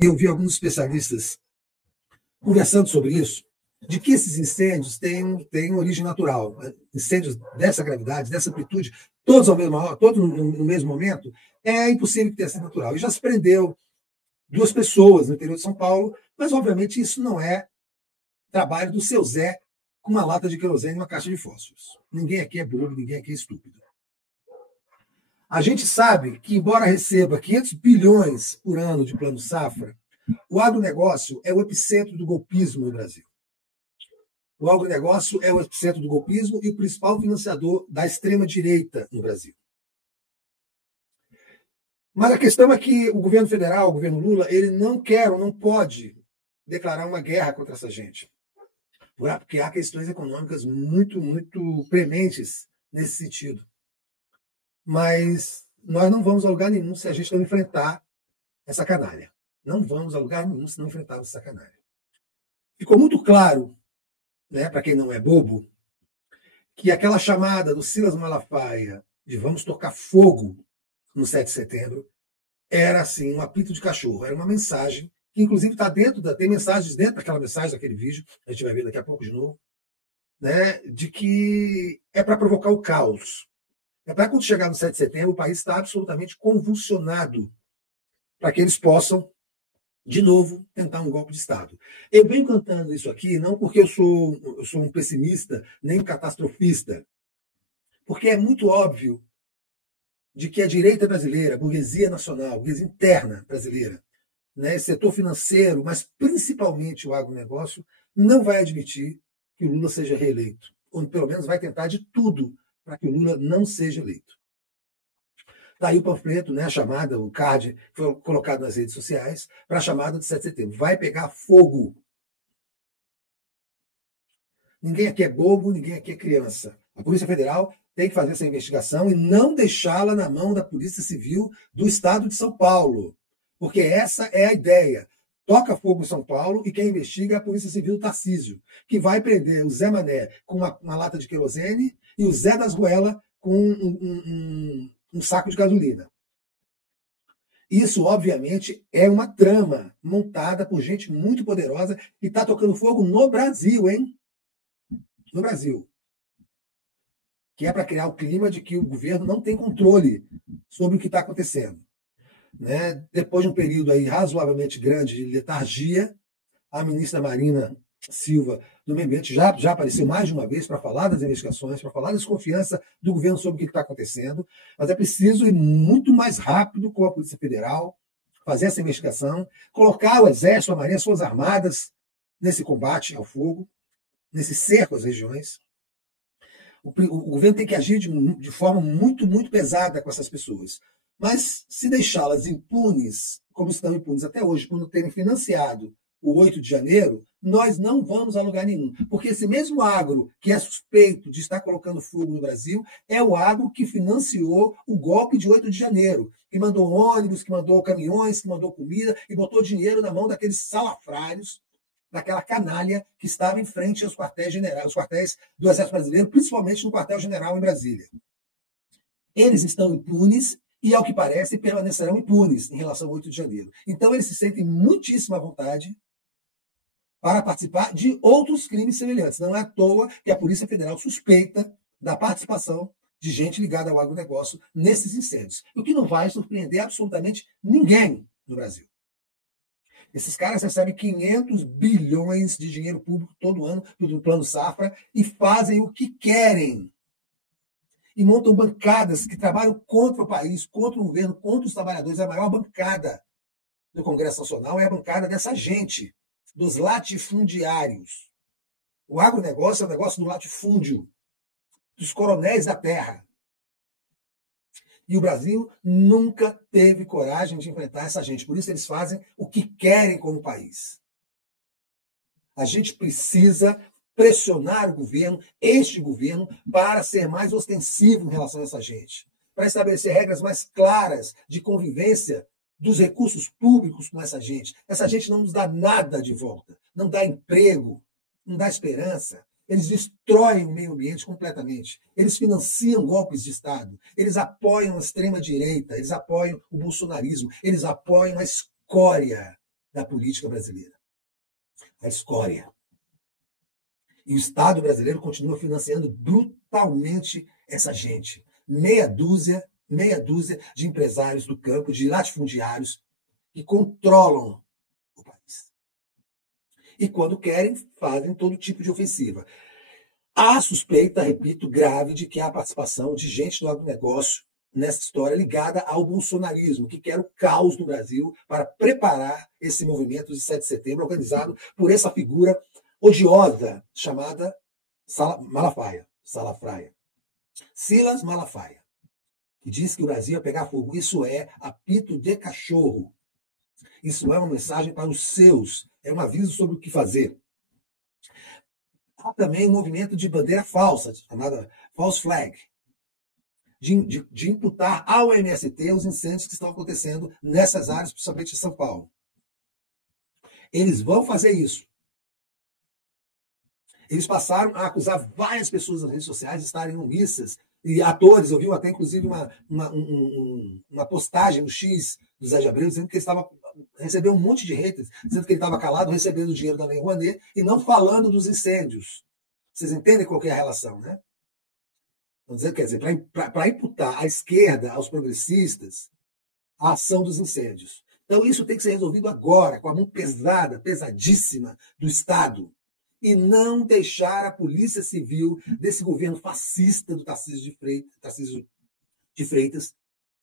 e eu vi alguns especialistas conversando sobre isso, de que esses incêndios têm origem natural. Incêndios dessa gravidade, dessa amplitude, todos no mesmo momento, é impossível que tenha sido natural. E já se prendeu 2 pessoas no interior de São Paulo, mas obviamente isso não é trabalho do seu Zé com uma lata de querosene e uma caixa de fósforos. Ninguém aqui é bobo, ninguém aqui é estúpido. A gente sabe que, embora receba 500 bilhões por ano de plano safra, o agronegócio é o epicentro do golpismo no Brasil. O agronegócio é o epicentro do golpismo e o principal financiador da extrema-direita no Brasil. Mas a questão é que o governo federal, o governo Lula, ele não quer ou não pode declarar uma guerra contra essa gente. Porque há questões econômicas muito prementes nesse sentido. Mas nós não vamos a lugar nenhum se a gente não enfrentar essa canalha. Não vamos a lugar nenhum se não enfrentarmos essa canalha. Ficou muito claro, né, para quem não é bobo, que aquela chamada do Silas Malafaia de vamos tocar fogo no 7 de setembro era, assim, um apito de cachorro. Era uma mensagem que, inclusive, tem mensagens dentro daquela mensagem, daquele vídeo, a gente vai ver daqui a pouco de novo, né, de que é para provocar o caos. É para quando chegar no 7 de setembro, o país está absolutamente convulsionado para que eles possam, de novo, tentar um golpe de Estado. Eu venho cantando isso aqui não porque eu sou um pessimista, nem um catastrofista, porque é muito óbvio de que a direita brasileira, a burguesia nacional, a burguesia interna brasileira, né, setor financeiro, mas principalmente o agronegócio, não vai admitir que o Lula seja reeleito. Ou pelo menos vai tentar de tudo para que o Lula não seja eleito. Daí o panfleto, né, a chamada, o card, foi colocado nas redes sociais para a chamada de 7 de setembro. Vai pegar fogo. Ninguém aqui é bobo, ninguém aqui é criança. A Polícia Federal tem que fazer essa investigação e não deixá-la na mão da Polícia Civil do Estado de São Paulo. Porque essa é a ideia. Toca fogo em São Paulo e quem investiga é a Polícia Civil do Tarcísio, que vai prender o Zé Mané com uma lata de querosene e o Zé das Ruelas com um saco de gasolina. Isso, obviamente, é uma trama montada por gente muito poderosa que está tocando fogo no Brasil, hein? No Brasil. Que é para criar o clima de que o governo não tem controle sobre o que está acontecendo. Né? Depois de um período aí razoavelmente grande de letargia, a ministra Marina Silva do Meio Ambiente já apareceu mais de uma vez para falar das investigações, para falar da desconfiança do governo sobre o que está acontecendo, mas é preciso ir muito mais rápido com a Polícia Federal, fazer essa investigação, colocar o Exército, a Marinha, as Forças Armadas nesse combate ao fogo, nesse cerco às regiões. O governo tem que agir de forma muito pesada com essas pessoas. Mas se deixá-las impunes, como estão impunes até hoje, quando terem financiado o 8 de janeiro, nós não vamos a lugar nenhum. Porque esse mesmo agro que é suspeito de estar colocando fogo no Brasil é o agro que financiou o golpe de 8 de janeiro, que mandou ônibus, que mandou caminhões, que mandou comida e botou dinheiro na mão daqueles salafrários, daquela canalha que estava em frente aos quartéis generais, os quartéis do Exército Brasileiro, principalmente no quartel-general em Brasília. Eles estão impunes e, ao que parece, permanecerão impunes em relação ao 8 de janeiro. Então, eles se sentem muitíssima vontade para participar de outros crimes semelhantes. Não é à toa que a Polícia Federal suspeita da participação de gente ligada ao agronegócio nesses incêndios. O que não vai surpreender absolutamente ninguém no Brasil. Esses caras recebem 500 bilhões de dinheiro público todo ano do Plano Safra e fazem o que querem. E montam bancadas que trabalham contra o país, contra o governo, contra os trabalhadores. A maior bancada do Congresso Nacional é a bancada dessa gente, dos latifundiários. O agronegócio é o negócio do latifúndio, dos coronéis da terra. E o Brasil nunca teve coragem de enfrentar essa gente. Por isso eles fazem o que querem com o país. A gente precisa pressionar o governo, este governo, para ser mais ostensivo em relação a essa gente. Para estabelecer regras mais claras de convivência dos recursos públicos com essa gente. Essa gente não nos dá nada de volta. Não dá emprego, não dá esperança. Eles destroem o meio ambiente completamente. Eles financiam golpes de Estado. Eles apoiam a extrema-direita. Eles apoiam o bolsonarismo. Eles apoiam a escória da política brasileira. A escória. E o Estado brasileiro continua financiando brutalmente essa gente. Meia dúzia de empresários do campo, de latifundiários, que controlam o país. E quando querem, fazem todo tipo de ofensiva. Há suspeita, repito, grave de que há participação de gente do agronegócio nessa história ligada ao bolsonarismo, que quer o caos no Brasil para preparar esse movimento de 7 de setembro, organizado por essa figura odiosa chamada Salafraia. Silas Malafaia, que diz que o Brasil ia pegar fogo. Isso é apito de cachorro. Isso é uma mensagem para os seus, é um aviso sobre o que fazer. Há também um movimento de bandeira falsa, chamada false flag, de imputar ao MST os incêndios que estão acontecendo nessas áreas, principalmente em São Paulo. Eles vão fazer isso. Eles passaram a acusar várias pessoas nas redes sociais de estarem omissas, e atores, eu vi até inclusive uma postagem no X do Zé de Abreu dizendo que ele recebeu um monte de haters, dizendo que ele estava calado recebendo dinheiro da Lei Rouanet e não falando dos incêndios. Vocês entendem qual que é a relação, né? Então, quer dizer, para imputar à esquerda, aos progressistas, a ação dos incêndios. Então isso tem que ser resolvido agora, com a mão pesada, pesadíssima do Estado. E não deixar a polícia civil desse governo fascista do Tarcísio de Freitas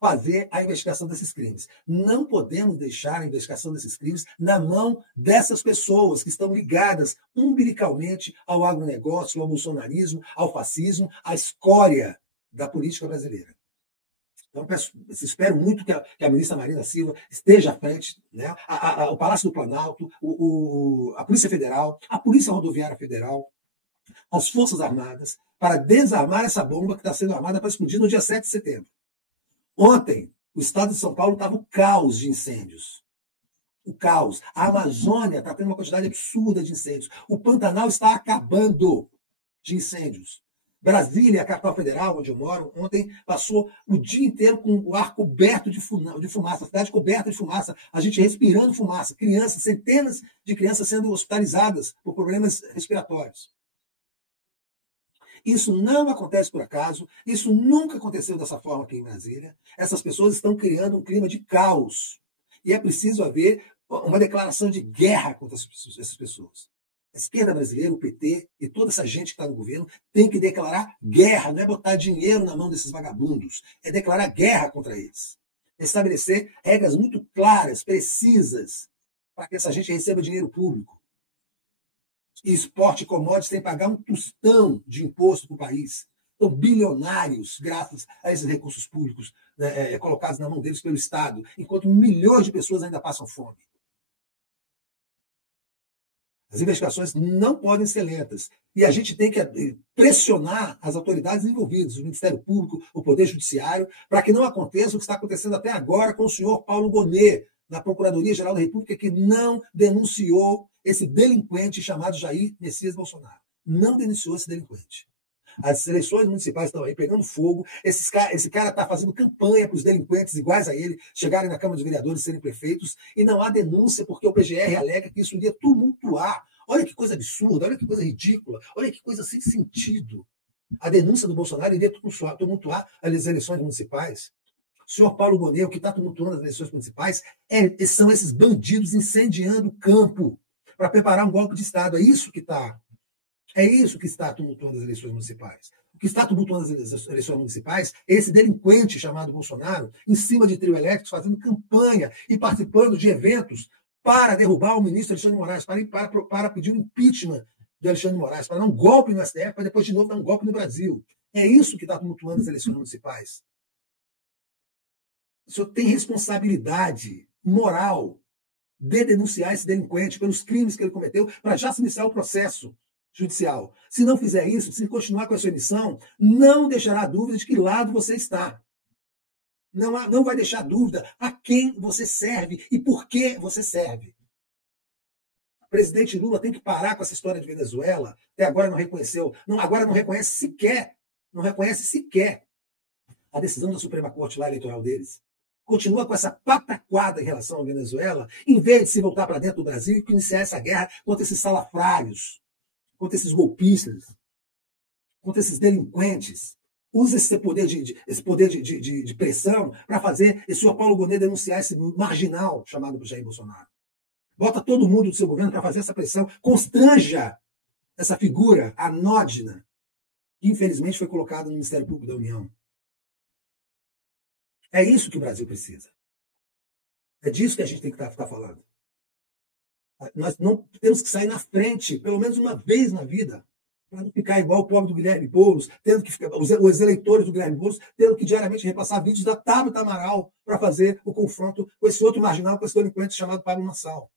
fazer a investigação desses crimes. Não podemos deixar a investigação desses crimes na mão dessas pessoas que estão ligadas umbilicalmente ao agronegócio, ao bolsonarismo, ao fascismo, à escória da política brasileira. Então, espero muito que a ministra Marina Silva esteja à frente, né? O Palácio do Planalto, a Polícia Federal, a Polícia Rodoviária Federal, as Forças Armadas, para desarmar essa bomba que está sendo armada para explodir no dia 7 de setembro. Ontem, o estado de São Paulo estava o caos de incêndios. O caos. A Amazônia está tendo uma quantidade absurda de incêndios. O Pantanal está acabando de incêndios. Brasília, a capital federal, onde eu moro, ontem passou o dia inteiro com o ar coberto de fumaça, a cidade coberta de fumaça, a gente respirando fumaça, crianças, centenas de crianças sendo hospitalizadas por problemas respiratórios. Isso não acontece por acaso, isso nunca aconteceu dessa forma aqui em Brasília. Essas pessoas estão criando um clima de caos. E é preciso haver uma declaração de guerra contra essas pessoas. A esquerda brasileira, o PT e toda essa gente que está no governo tem que declarar guerra, não é botar dinheiro na mão desses vagabundos, é declarar guerra contra eles. Estabelecer regras muito claras, precisas, para que essa gente receba dinheiro público. E exporte commodities sem pagar um tostão de imposto para o país. Então, bilionários, graças a esses recursos públicos, né, colocados na mão deles pelo Estado, enquanto milhões de pessoas ainda passam fome. As investigações não podem ser lentas. E a gente tem que pressionar as autoridades envolvidas, o Ministério Público, o Poder Judiciário, para que não aconteça o que está acontecendo até agora com o senhor Paulo Gonet, na Procuradoria-Geral da República, que não denunciou esse delinquente chamado Jair Messias Bolsonaro. Não denunciou esse delinquente. As eleições municipais estão aí pegando fogo. Esse cara está fazendo campanha para os delinquentes iguais a ele chegarem na Câmara dos Vereadores e serem prefeitos. E não há denúncia porque o PGR alega que isso iria tumultuar. Olha que coisa absurda, olha que coisa ridícula, olha que coisa sem sentido. A denúncia do Bolsonaro iria tumultuar as eleições municipais. O senhor Paulo Gonet, o que está tumultuando as eleições municipais são esses bandidos incendiando o campo para preparar um golpe de Estado. É isso que está. É isso que está tumultuando as eleições municipais. O que está tumultuando as eleições municipais é esse delinquente chamado Bolsonaro, em cima de trio elétricos, fazendo campanha e participando de eventos para derrubar o ministro Alexandre de Moraes, para pedir um impeachment de Alexandre de Moraes, para dar um golpe no STF, para depois de novo dar um golpe no Brasil. É isso que está tumultuando as eleições municipais. O senhor tem responsabilidade moral de denunciar esse delinquente pelos crimes que ele cometeu, para já se iniciar o processo judicial. Se não fizer isso, se continuar com a sua missão, não deixará dúvida de que lado você está. Não vai deixar dúvida a quem você serve e por que você serve. O presidente Lula tem que parar com essa história de Venezuela. Até agora não reconheceu. Agora não reconhece sequer. Não reconhece sequer a decisão da Suprema Corte lá eleitoral deles. continua com essa pataquada em relação à Venezuela, em vez de se voltar para dentro do Brasil e iniciar essa guerra contra esses salafrários, contra esses golpistas, contra esses delinquentes. Usa esse poder de pressão para fazer esse senhor Paulo Gonet denunciar esse marginal chamado Jair Bolsonaro. Bota todo mundo do seu governo para fazer essa pressão, constranja essa figura anódina, que infelizmente foi colocada no Ministério Público da União. É isso que o Brasil precisa. É disso que a gente tem que estar falando. Nós não temos que sair na frente, pelo menos uma vez na vida, para não ficar igual o pobre do Guilherme Boulos, tendo que ficar, os eleitores do Guilherme Boulos, tendo que diariamente repassar vídeos da Tabata Amaral para fazer o confronto com esse outro marginal, com esse delinquente chamado Pablo Marçal.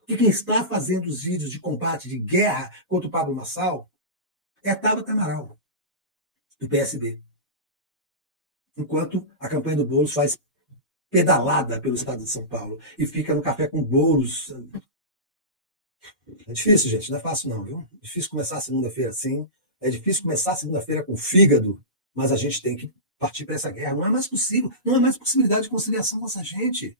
Porque quem está fazendo os vídeos de combate, de guerra contra o Pablo Marçal, é a Tabata Amaral, do PSB. Enquanto a campanha do Boulos faz pedalada pelo estado de São Paulo e fica no café com Boulos. É difícil, gente, não é fácil não, viu? É difícil começar a segunda-feira assim, é difícil começar a segunda-feira com fígado, mas a gente tem que partir para essa guerra. Não é mais possível, não há mais possibilidade de conciliação com essa gente.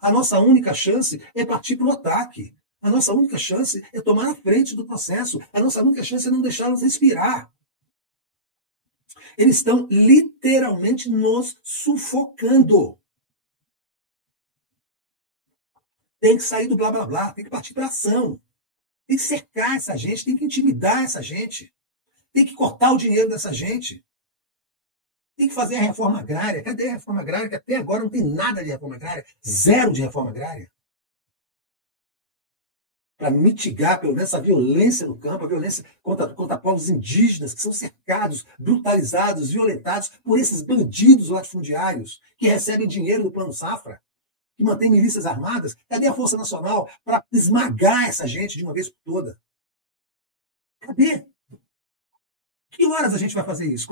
A nossa única chance é partir para o ataque. A nossa única chance é tomar a frente do processo. A nossa única chance é não deixá-los respirar. Eles estão literalmente nos sufocando. Tem que sair do blá blá blá, tem que partir para a ação. Tem que cercar essa gente, tem que intimidar essa gente. Tem que cortar o dinheiro dessa gente. Tem que fazer a reforma agrária. Cadê a reforma agrária? Que até agora não tem nada de reforma agrária. Zero de reforma agrária. Para mitigar, pelo menos, a violência no campo, a violência contra povos indígenas que são cercados, brutalizados, violentados por esses bandidos latifundiários que recebem dinheiro do Plano Safra, que mantém milícias armadas. Cadê a Força Nacional para esmagar essa gente de uma vez por toda? Cadê? Que horas a gente vai fazer isso?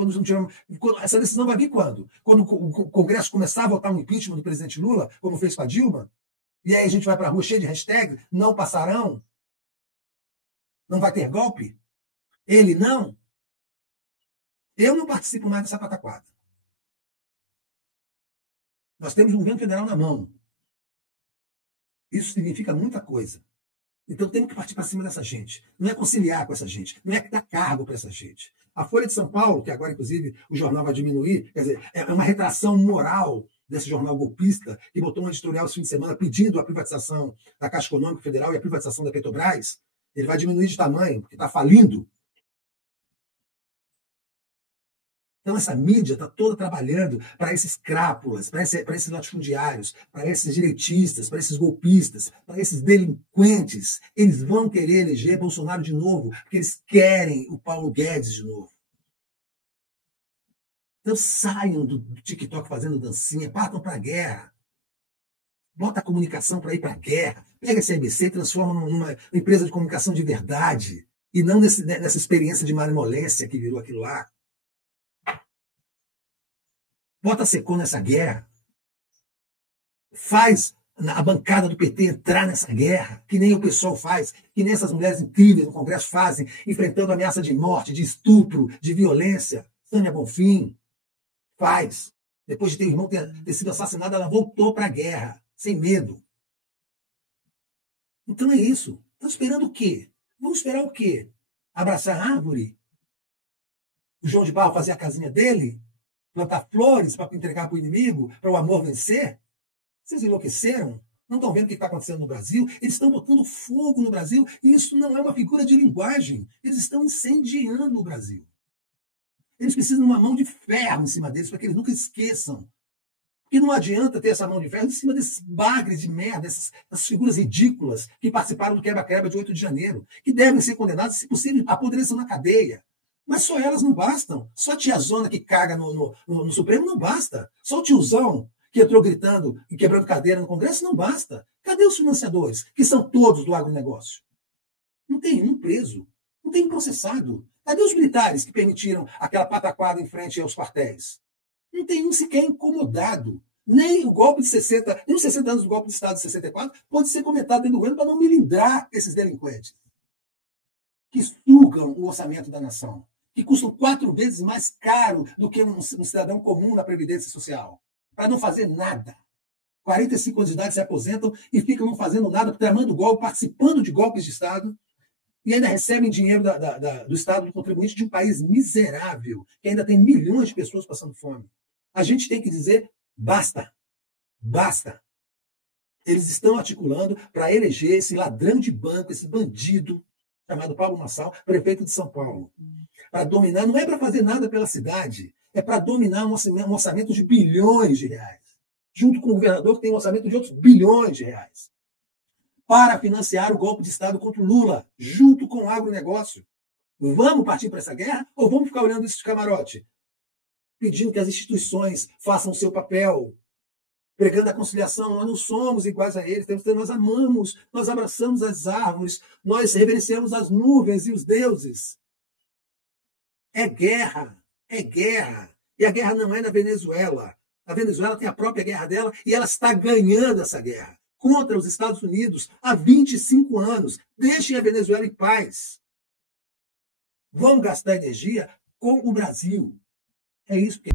Essa decisão vai vir quando? Quando o Congresso começar a votar um impeachment do presidente Lula, como fez com a Dilma? E aí a gente vai para a rua cheio de hashtag, não passarão? Não vai ter golpe? Ele não? Eu não participo mais dessa pataquada. Nós temos um governo federal na mão. Isso significa muita coisa. Então temos que partir para cima dessa gente. Não é conciliar com essa gente. Não é dar cargo para essa gente. A Folha de São Paulo, que agora, inclusive, o jornal vai diminuir, quer dizer, é uma retração moral desse jornal golpista, que botou um editorial esse fim de semana pedindo a privatização da Caixa Econômica Federal e a privatização da Petrobras. Ele vai diminuir de tamanho, porque está falindo. Então essa mídia está toda trabalhando para esses crápulas, para esses latifundiários, para esses direitistas, para esses golpistas, para esses delinquentes. Eles vão querer eleger Bolsonaro de novo, porque eles querem o Paulo Guedes de novo. Então saiam do TikTok fazendo dancinha, partam para a guerra. Bota a comunicação para ir para a guerra. Pega esse ABC e transforma numa empresa de comunicação de verdade. E não nessa experiência de malemolência que virou aquilo lá. Bota a SECOM nessa guerra. Faz a bancada do PT entrar nessa guerra, que nem o pessoal faz, que nem essas mulheres incríveis no Congresso fazem, enfrentando ameaça de morte, de estupro, de violência. Sânia Bonfim faz. Depois de ter o irmão ter sido assassinado, ela voltou para a guerra, sem medo. Então é isso. Estão esperando o quê? Vamos esperar o quê? Abraçar a árvore? O João de Barro fazer a casinha dele? Plantar flores para entregar para o inimigo, para o amor vencer? Vocês enlouqueceram? Não estão vendo o que está acontecendo no Brasil? Eles estão botando fogo no Brasil e isso não é uma figura de linguagem. Eles estão incendiando o Brasil. Eles precisam de uma mão de ferro em cima deles para que eles nunca esqueçam. Porque não adianta ter essa mão de ferro em cima desses bagres de merda, dessas figuras ridículas que participaram do quebra-quebra de 8 de janeiro, que devem ser condenadas, se possível, a apodrecer na cadeia. Mas só elas não bastam. Só a tiazona que caga no Supremo não basta. Só o tiozão que entrou gritando e quebrando cadeira no Congresso não basta. Cadê os financiadores, que são todos do agronegócio? Não tem um preso. Não tem um processado. Cadê os militares que permitiram aquela pataquada em frente aos quartéis? Não tem um sequer incomodado. Nem o golpe de 60, nem os 60 anos do golpe de Estado de 64 pode ser comentado dentro do governo para não melindrar esses delinquentes que sugam o orçamento da nação, que custam 4 vezes mais caro do que um cidadão comum na Previdência Social. para não fazer nada. 45 anos de idade se aposentam e ficam não fazendo nada, tramando golpe, participando de golpes de Estado, e ainda recebem dinheiro do Estado do contribuinte de um país miserável, que ainda tem milhões de pessoas passando fome. A gente tem que dizer basta. Basta. Eles estão articulando para eleger esse ladrão de banco, esse bandido, chamado Pablo Marçal, prefeito de São Paulo. Para dominar, não é para fazer nada pela cidade, é para dominar um orçamento de bilhões de reais. Junto com o governador, que tem um orçamento de outros bilhões de reais. Para financiar o golpe de Estado contra o Lula, junto com o agronegócio. Vamos partir para essa guerra ou vamos ficar olhando isso de camarote? Pedindo que as instituições façam o seu papel, pregando a conciliação. Nós não somos iguais a eles, nós amamos, nós abraçamos as árvores, nós reverenciamos as nuvens e os deuses. É guerra, é guerra. E a guerra não é na Venezuela. A Venezuela tem a própria guerra dela e ela está ganhando essa guerra contra os Estados Unidos há 25 anos. Deixem a Venezuela em paz. Vão gastar energia com o Brasil. É isso que...